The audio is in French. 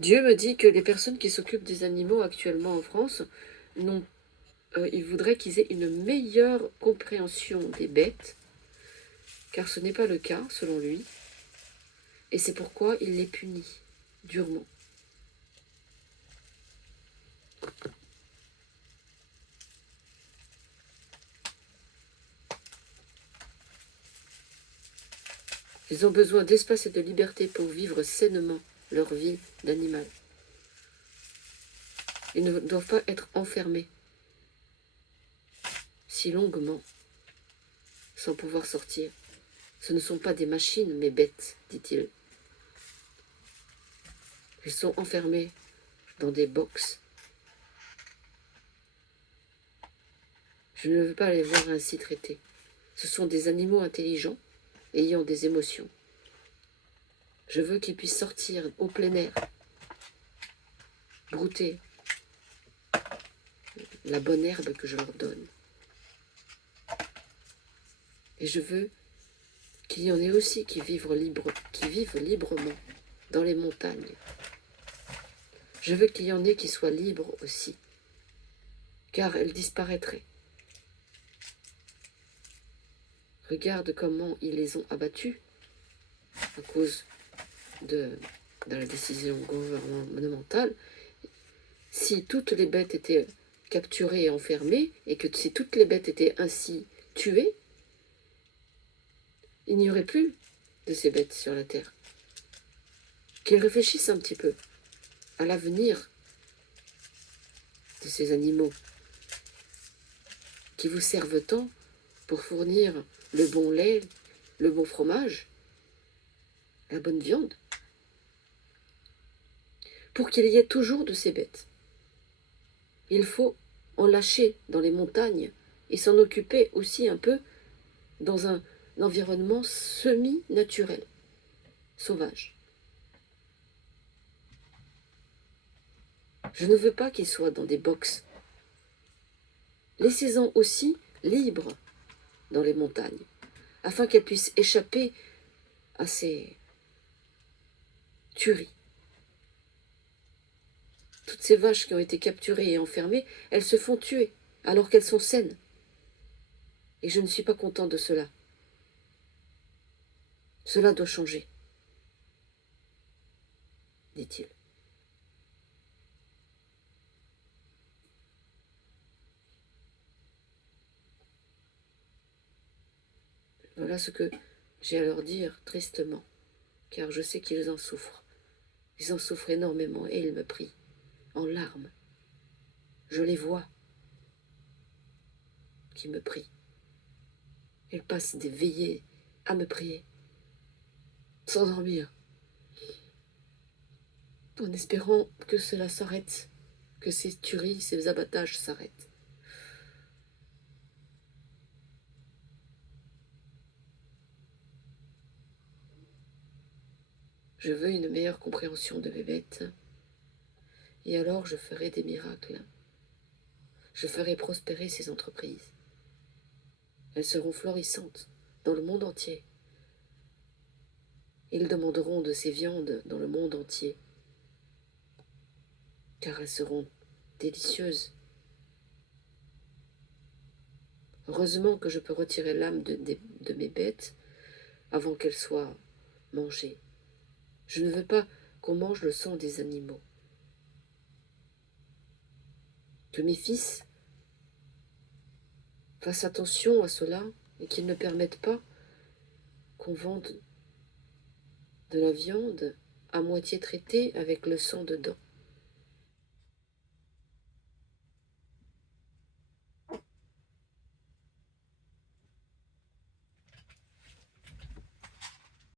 Dieu me dit que les personnes qui s'occupent des animaux actuellement en France, n'ont, il voudrait qu'ils aient une meilleure compréhension des bêtes, car ce n'est pas le cas, selon lui, et c'est pourquoi il les punit durement. Ils ont besoin d'espace et de liberté pour vivre sainement leur vie d'animal. Ils ne doivent pas être enfermés si longuement, sans pouvoir sortir. Ce ne sont pas des machines, mes bêtes, dit-il. Ils sont enfermés dans des boxes. Je ne veux pas les voir ainsi traités. Ce sont des animaux intelligents, ayant des émotions. Je veux qu'ils puissent sortir au plein air, brouter la bonne herbe que je leur donne. Et je veux qu'il y en ait aussi qui vivent librement dans les montagnes. Je veux qu'il y en ait qui soient libres aussi, car elles disparaîtraient. Regarde comment ils les ont abattus à cause de la décision gouvernementale. Si toutes les bêtes étaient capturées et enfermées, et que si toutes les bêtes étaient ainsi tuées, il n'y aurait plus de ces bêtes sur la terre. Qu'ils réfléchissent un petit peu à l'avenir de ces animaux qui vous servent tant pour fournir le bon lait, le bon fromage, la bonne viande, pour qu'il y ait toujours de ces bêtes. Il faut en lâcher dans les montagnes et s'en occuper aussi un peu dans un environnement semi-naturel, sauvage. Je ne veux pas qu'ils soient dans des boxes. Laissez-en aussi libres dans les montagnes, afin qu'elles puissent échapper à ces tueries. Toutes ces vaches qui ont été capturées et enfermées, elles se font tuer alors qu'elles sont saines. Et je ne suis pas content de cela. Cela doit changer, dit-il. Voilà ce que j'ai à leur dire tristement, car je sais qu'ils en souffrent. Ils en souffrent énormément et ils me prient, en larmes. Je les vois qui me prient. Ils passent des veillées à me prier, sans dormir, en espérant que cela s'arrête, que ces tueries, ces abattages s'arrêtent. Je veux une meilleure compréhension de mes bêtes, et alors je ferai des miracles. Je ferai prospérer ces entreprises. Elles seront florissantes dans le monde entier. Ils demanderont de ces viandes dans le monde entier, car elles seront délicieuses. Heureusement que je peux retirer l'âme de mes bêtes avant qu'elles soient mangées. Je ne veux pas qu'on mange le sang des animaux. Que mes fils fassent attention à cela et qu'ils ne permettent pas qu'on vende de la viande à moitié traitée avec le sang dedans.